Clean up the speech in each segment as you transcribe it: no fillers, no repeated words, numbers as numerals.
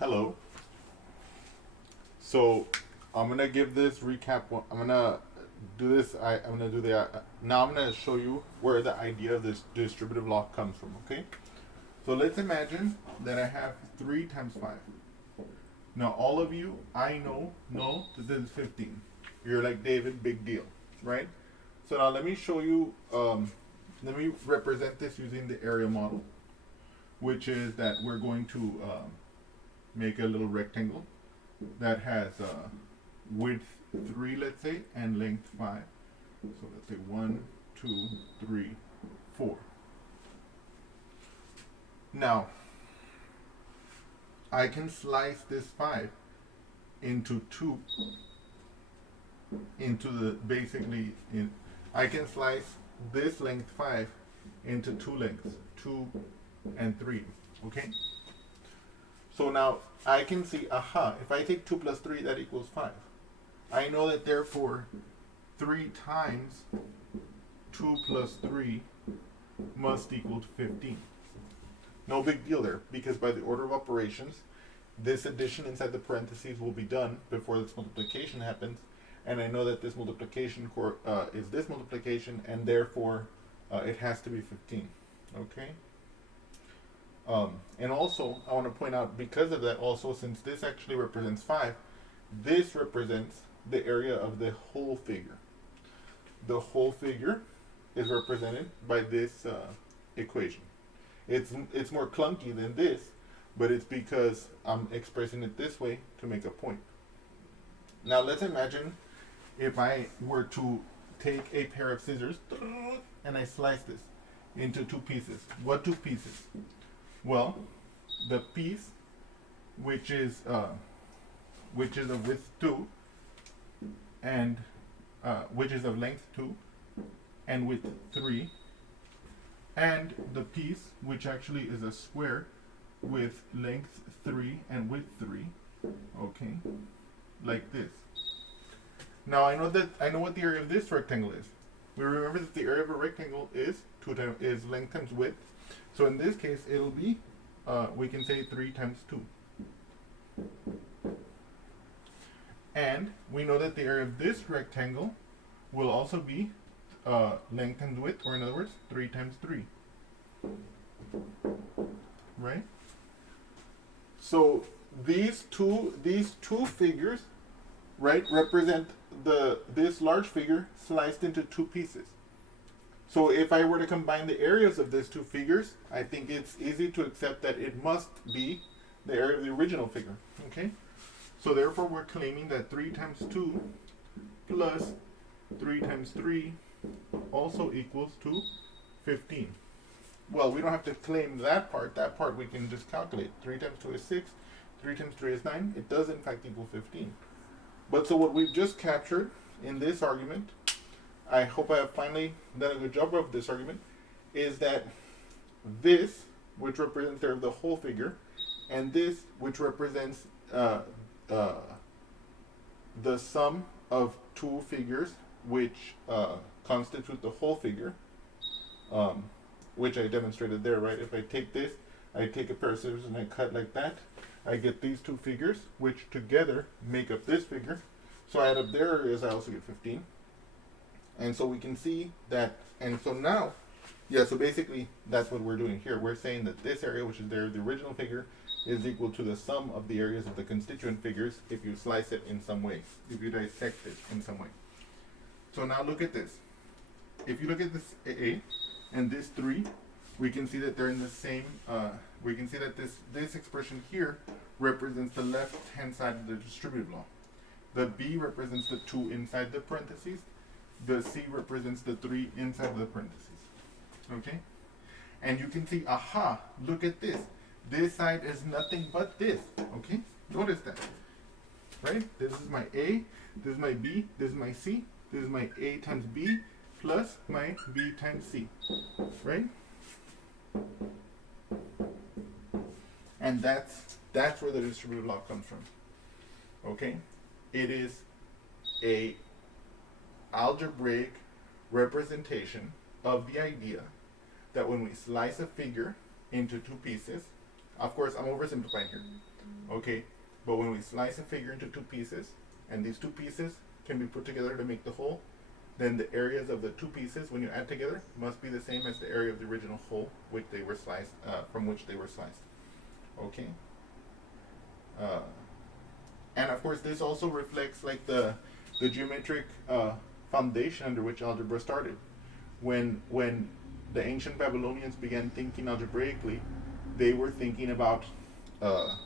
Hello. So I'm gonna give this recap. I'm gonna do this. I'm gonna do the. Now I'm gonna show you where the idea of this distributive law comes from. Okay. So let's imagine that I have 3 times 5. Now all of you, I know that this is 15. You're like, David, big deal, right? So now let me show you. Let me represent this using the area model, which is that we're going to make a little rectangle that has width 3, let's say, and length 5. So let's say 1, 2, 3, 4. Now, I can slice this 5 into 2, I can slice this length 5 into 2 lengths, 2 and 3, okay? So now I can see, if I take 2 plus 3, that equals 5. I know that therefore 3 times 2 plus 3 must equal 15. No big deal there, because by the order of operations, this addition inside the parentheses will be done before this multiplication happens, and I know that this multiplication is this multiplication, and therefore it has to be 15. Okay? And also, I want to point out, because of that, also, since this actually represents 5, this represents the area of the whole figure. The whole figure is represented by this equation. It's more clunky than this, but it's because I'm expressing it this way to make a point. Now let's imagine if I were to take a pair of scissors and I slice this into 2 pieces. What 2 pieces? Well, the piece which is of width 2 and which is of length 2 and width 3, and the piece which actually is a square with length 3 and width 3, okay, like this. Now I know what the area of this rectangle is. We remember that the area of a rectangle is length times width. So in this case, it'll be, we can say 3 times 2. And we know that the area of this rectangle will also be length times width, or in other words, 3 times 3. Right? So these two figures, right, represent this large figure sliced into 2 pieces. So if I were to combine the areas of these 2 figures, I think it's easy to accept that it must be the area of the original figure. Okay? So therefore we're claiming that 3 times 2 plus 3 times 3 also equals to 15. Well, we don't have to claim that part. That part we can just calculate. 3 times 2 is 6. 3 times 3 is 9. It does in fact equal 15. But so what we've just captured in this argument, I hope I have finally done a good job of this argument, is that this, which represents the whole figure, and this, which represents the sum of 2 figures, which constitute the whole figure, which I demonstrated there, right? If I take this, I take a pair of scissors and I cut like that, I get these 2 figures, which together make up this figure. So I add up their areas, I also get 15. And so we can see that, and so now, so basically that's what we're doing here. We're saying that this area, which is there, the original figure, is equal to the sum of the areas of the constituent figures if you slice it in some way, if you dissect it in some way. So now look at this. If you look at this A and this 3, we can see that they're in the same, we can see that this expression here represents the left-hand side of the distributive law. The B represents the 2 inside the parentheses. The C represents the 3 inside the parentheses. Okay? And you can see, look at this. This side is nothing but this. Okay? Notice that. Right? This is my A, this is my B, this is my C, this is my A times B plus my B times C. Right? And that's where the distributive law comes from. Okay? It is a algebraic representation of the idea that when we slice a figure into 2 pieces, of course I'm oversimplifying here, Okay, but when we slice a figure into two pieces, and these two pieces can be put together to make the whole, then the areas of the two pieces, when you add together, must be the same as the area of the original whole, which they were sliced from which they were sliced. Okay. Uh, and of course, this also reflects like the geometric foundation under which algebra started. When the ancient Babylonians began thinking algebraically, they were thinking about uh,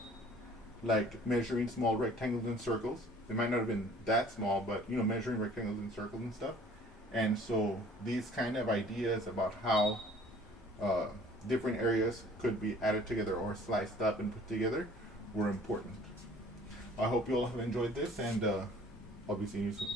like measuring small rectangles and circles. They might not have been that small, but measuring rectangles and circles and stuff. And so these kind of ideas about how uh, different areas could be added together or sliced up and put together were important. I hope you all have enjoyed this, and I'll be seeing you soon.